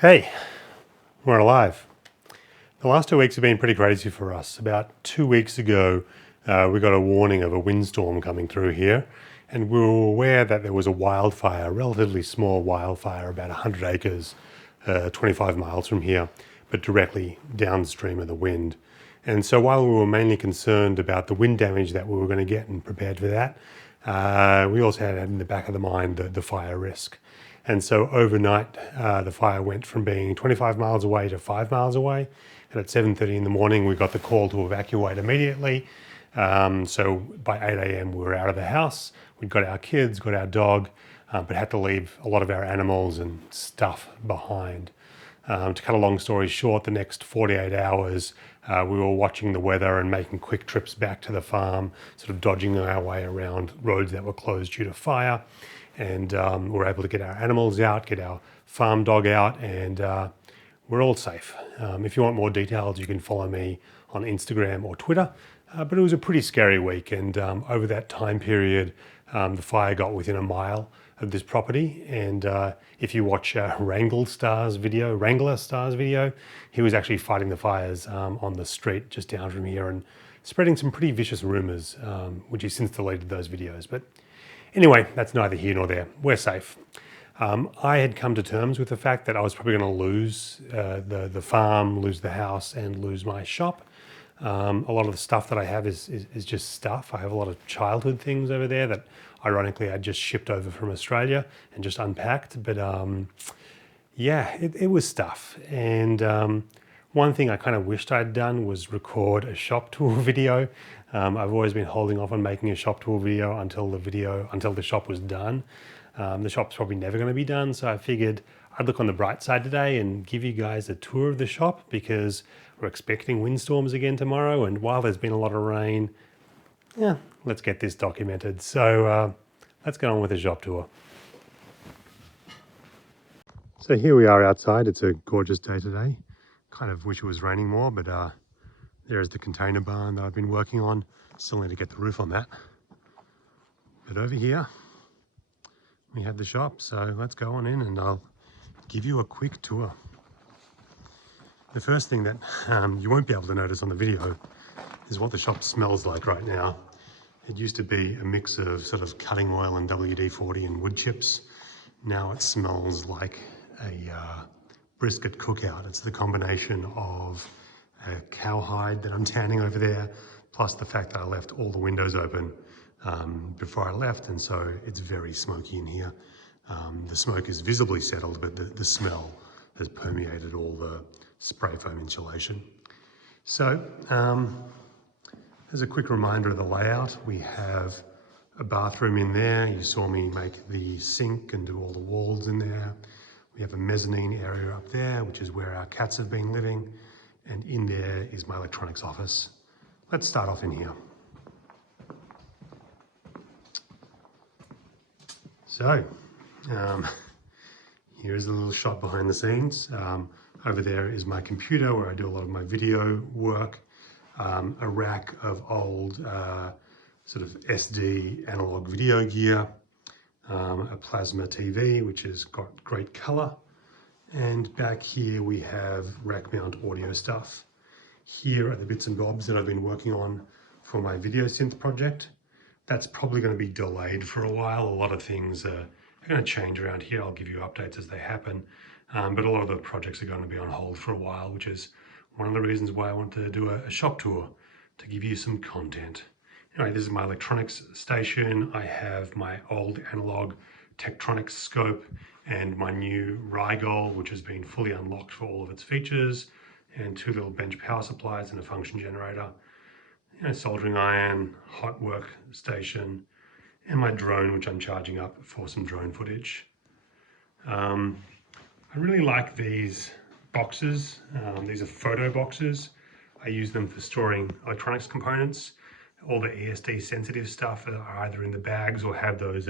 Hey, we're alive. The last 2 weeks have been pretty crazy for us. About 2 weeks ago, we got a warning of a windstorm coming through here, and we were aware that there was a wildfire, a relatively small wildfire, about 100 acres, 25 miles from here, but directly downstream of the wind. And so while we were mainly concerned about the wind damage that we were going to get and prepared for that, we also had in the back of the mind the fire risk. And so overnight, the fire went from being 25 miles away to 5 miles away. And at 7:30 in the morning, we got the call to evacuate immediately. So by 8 a.m., we were out of the house. We'd got our kids, got our dog, but had to leave a lot of our animals and stuff behind. To cut a long story short, the next 48 hours, we were watching the weather and making quick trips back to the farm, sort of dodging our way around roads that were closed due to fire. And we're able to get our animals out, get our farm dog out, and we're all safe. If you want more details, you can follow me on Instagram or Twitter. But it was a pretty scary week, and over that time period, the fire got within a mile of this property. And if you watch Wrangler Star's video, he was actually fighting the fires on the street just down from here and spreading some pretty vicious rumors, which he since deleted those videos. But anyway, that's neither here nor there. We're safe. I had come to terms with the fact that I was probably going to lose the farm, lose the house, and lose my shop. A lot of the stuff that I have is just stuff. I have a lot of childhood things over there that, ironically, I just shipped over from Australia and just unpacked. But yeah, it was stuff. And one thing I kind of wished I'd done was record a shop tour video. I've always been holding off on making a shop tour video until the shop was done. The shop's probably never going to be done, so I figured I'd look on the bright side today and give you guys a tour of the shop because we're expecting windstorms again tomorrow, and while there's been a lot of rain, yeah, let's get this documented. So let's get on with the shop tour. So here we are outside. It's a gorgeous day today. Kind of wish it was raining more, but there's the container barn that I've been working on. Still need to get the roof on that. But over here, we have the shop. So let's go on in and I'll give you a quick tour. The first thing that you won't be able to notice on the video is what the shop smells like right now. It used to be a mix of sort of cutting oil and WD-40 and wood chips. Now it smells like a brisket cookout. It's the combination of a cowhide that I'm tanning over there, plus the fact that I left all the windows open before I left, and so it's very smoky in here. The smoke is visibly settled, but the smell has permeated all the spray foam insulation. So as a quick reminder of the layout, we have a bathroom in there. You saw me make the sink and do all the walls in there. We have a mezzanine area up there, which is where our cats have been living. And in there is my electronics office. Let's start off in here. So, here's a little shot behind the scenes. Over there is my computer where I do a lot of my video work. A rack of old sort of SD analog video gear. A plasma TV, which has got great color. And back here we have rack mount audio stuff. Here are the bits and bobs that I've been working on for my video synth project. That's probably going to be delayed for a while. A lot of things are going to change around here. I'll give you updates as they happen. But a lot of the projects are going to be on hold for a while, which is one of the reasons why I wanted to do a shop tour, to give you some content. Anyway, this is my electronics station. I have my old analog Tektronix scope and my new Rigol, which has been fully unlocked for all of its features, and two little bench power supplies and a function generator, soldering iron, hot work station, and my drone, which I'm charging up for some drone footage. I really like these boxes. These are photo boxes. I use them for storing electronics components. All the ESD sensitive stuff are either in the bags or have those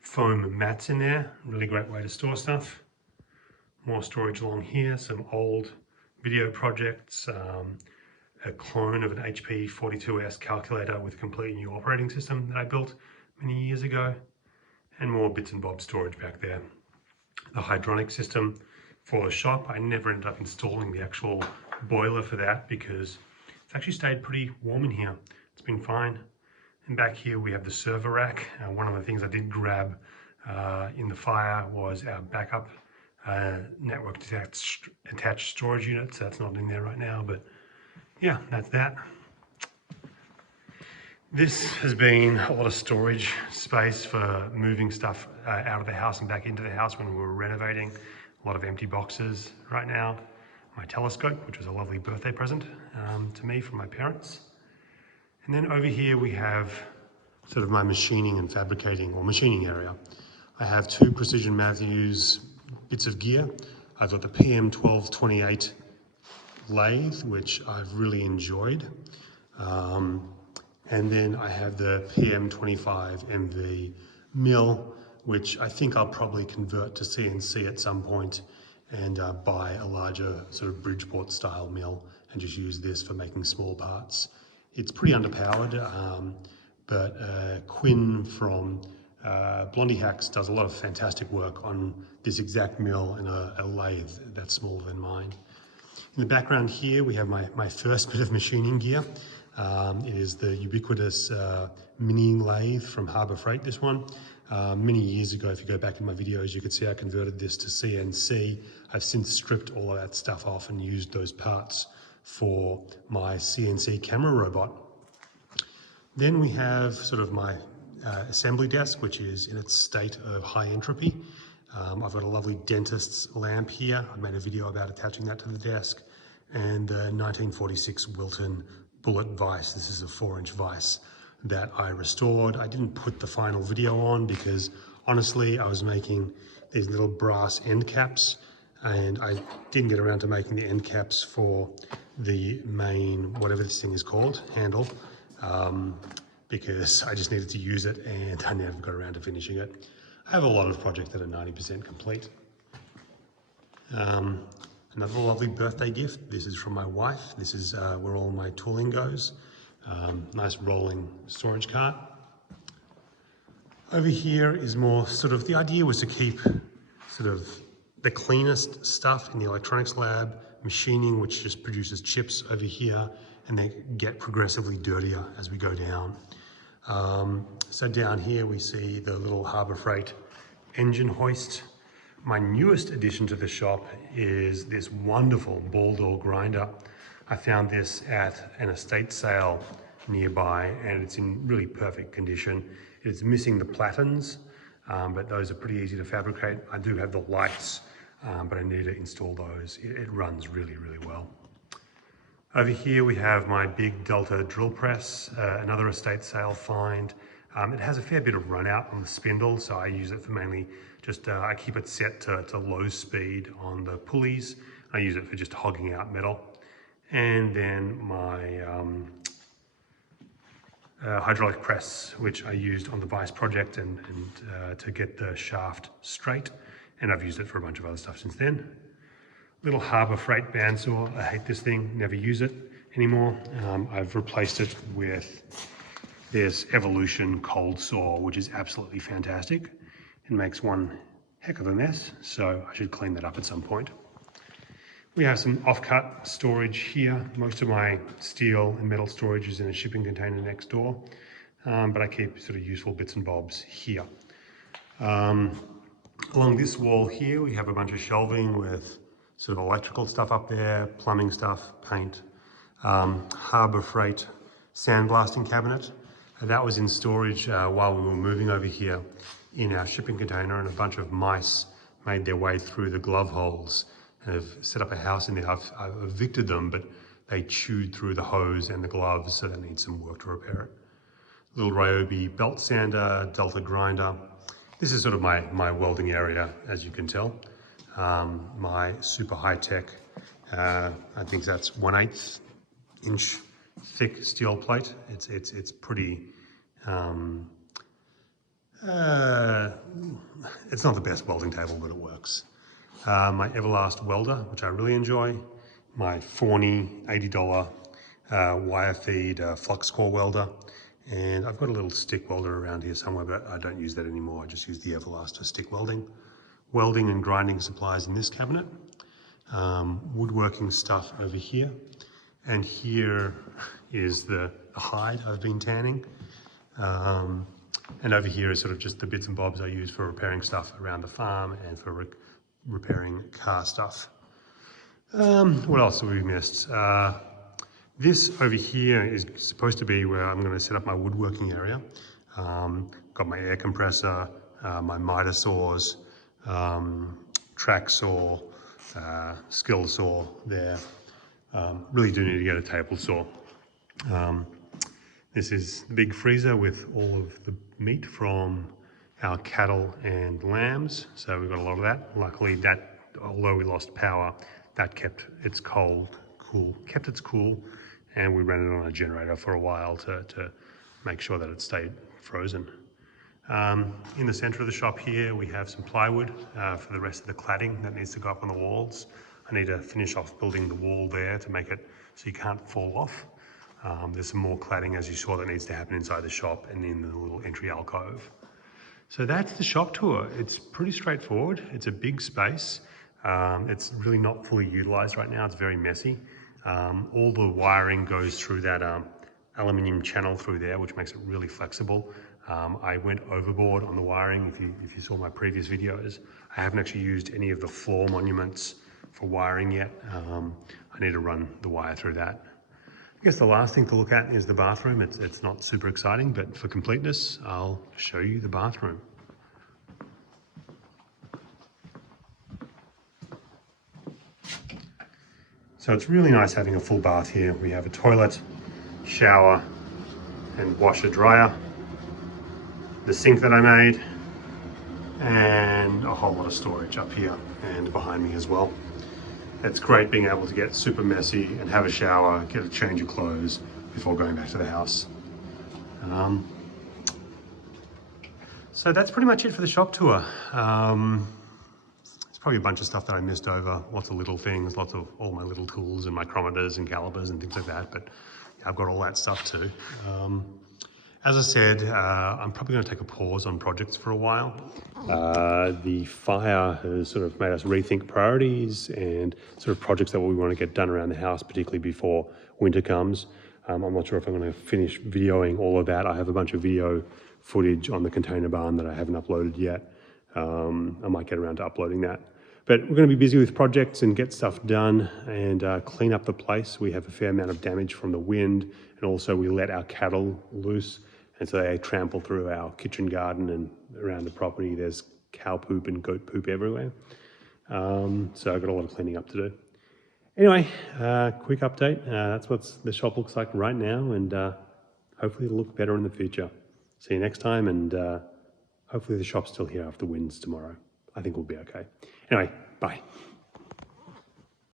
foam mats in there. Really great way to store stuff. More storage along here, some old video projects, a clone of an HP 42S calculator with a completely new operating system that I built many years ago, and more bits and bobs storage back there. The hydronic system for the shop. I never ended up installing the actual boiler for that because it's actually stayed pretty warm in here. It's been fine. And back here we have the server rack. One of the things I did grab in the fire was our backup network attached storage unit. So that's not in there right now, but yeah, that's that. This has been a lot of storage space for moving stuff out of the house and back into the house when we were renovating. A lot of empty boxes right now. My telescope, which was a lovely birthday present to me from my parents. And then over here we have sort of my machining and fabricating, or machining area. I have two Precision Matthews bits of gear. I've got the PM1228 lathe, which I've really enjoyed. And then I have the PM25 MV mill, which I think I'll probably convert to CNC at some point and buy a larger sort of Bridgeport style mill and just use this for making small parts. It's pretty underpowered, but Quinn from Blondie Hacks does a lot of fantastic work on this exact mill and a lathe that's smaller than mine. In the background here, we have my first bit of machining gear. It is the ubiquitous mini lathe from Harbor Freight, this one. Many years ago, if you go back in my videos, you could see I converted this to CNC. I've since stripped all of that stuff off and used those parts for my CNC camera robot. Then we have sort of my assembly desk, which is in its state of high entropy. I've got a lovely dentist's lamp here. I made a video about attaching that to the desk. And the 1946 Wilton bullet vise. This is a 4-inch vise that I restored. I didn't put the final video on because honestly, I was making these little brass end caps and I didn't get around to making the end caps for the main, whatever this thing is called, handle, because I just needed to use it and I never got around to finishing it. I have a lot of projects that are 90% complete. Another lovely birthday gift. This is from my wife. This is where all my tooling goes. Nice rolling storage cart. Over here is more sort of, the idea was to keep sort of the cleanest stuff in the electronics lab, machining, which just produces chips over here, and they get progressively dirtier as we go down. So down here we see the little Harbor Freight engine hoist. My newest addition to the shop is this wonderful ball door grinder. I found this at an estate sale nearby and it's in really perfect condition. It's missing the platens, but those are pretty easy to fabricate. I do have the lights, but I need to install those. It runs really, really well. Over here we have my big Delta drill press, another estate sale find. It has a fair bit of run out on the spindle, so I use it for mainly just, I keep it set to low speed on the pulleys. I use it for just hogging out metal. And then my hydraulic press, which I used on the Vice project and to get the shaft straight. And I've used it for a bunch of other stuff since then. Little Harbor Freight bandsaw. I hate this thing, never use it anymore. I've replaced it with this Evolution cold saw, which is absolutely fantastic. It makes one heck of a mess, so I should clean that up at some point. We have some off-cut storage here. Most of my steel and metal storage is in a shipping container next door, but I keep sort of useful bits and bobs here. Along this wall here, we have a bunch of shelving with sort of electrical stuff up there, plumbing stuff, paint, Harbor Freight sandblasting cabinet. That was in storage while we were moving over here in our shipping container, and a bunch of mice made their way through the glove holes and have set up a house in there. I've evicted them, but they chewed through the hose and the gloves, so that needs some work to repair it. Little Ryobi belt sander, Delta grinder. This is sort of my welding area, as you can tell. My super high tech, I think that's 1/8 inch thick steel plate. It's pretty, it's not the best welding table, but it works. My Everlast welder, which I really enjoy. My Forney $80 wire feed flux core welder. And I've got a little stick welder around here somewhere, but I don't use that anymore. I just use the Everlast for stick welding. Welding and grinding supplies in this cabinet. woodworking stuff over here. And here is the hide I've been tanning. And over here is sort of just the bits and bobs I use for repairing stuff around the farm and for repairing car stuff. What else have we missed? This over here is supposed to be where I'm going to set up my woodworking area. Got my air compressor, my miter saws, track saw, skill saw there. Really do need to get a table saw. This is the big freezer with all of the meat from our cattle and lambs. So we've got a lot of that. Luckily that, although we lost power, that kept its cool, and we ran it on a generator for a while to make sure that it stayed frozen. In the center of the shop here, we have some plywood for the rest of the cladding that needs to go up on the walls. I need to finish off building the wall there to make it so you can't fall off. There's some more cladding, as you saw, that needs to happen inside the shop and in the little entry alcove. So that's the shop tour. It's pretty straightforward. It's a big space. It's really not fully utilized right now. It's very messy. All the wiring goes through that aluminium channel through there, which makes it really flexible. I went overboard on the wiring. If you saw my previous videos, I haven't actually used any of the floor monuments for wiring yet. I need to run the wire through that. I guess the last thing to look at is the bathroom. It's not super exciting, but for completeness, I'll show you the bathroom. So it's really nice having a full bath here. We have a toilet, shower, and washer dryer, the sink that I made, and a whole lot of storage up here and behind me as well. It's great being able to get super messy and have a shower, get a change of clothes before going back to the house. So that's pretty much it for the shop tour. There's probably a bunch of stuff that I missed over, lots of little things, lots of all my little tools and micrometers and calipers and things like that, but yeah, I've got all that stuff too. As I said, I'm probably going to take a pause on projects for a while. The fire has sort of made us rethink priorities and sort of projects that we want to get done around the house, particularly before winter comes. I'm not sure if I'm going to finish videoing all of that. I have a bunch of video footage on the container barn that I haven't uploaded yet. I might get around to uploading that. But we're going to be busy with projects and get stuff done and clean up the place. We have a fair amount of damage from the wind, and also we let our cattle loose. And so they trample through our kitchen garden and around the property. There's cow poop and goat poop everywhere. So I've got a lot of cleaning up to do. Anyway, quick update. That's what the shop looks like right now, and hopefully it'll look better in the future. See you next time, and hopefully the shop's still here after winds tomorrow. I think we'll be okay. Anyway, bye.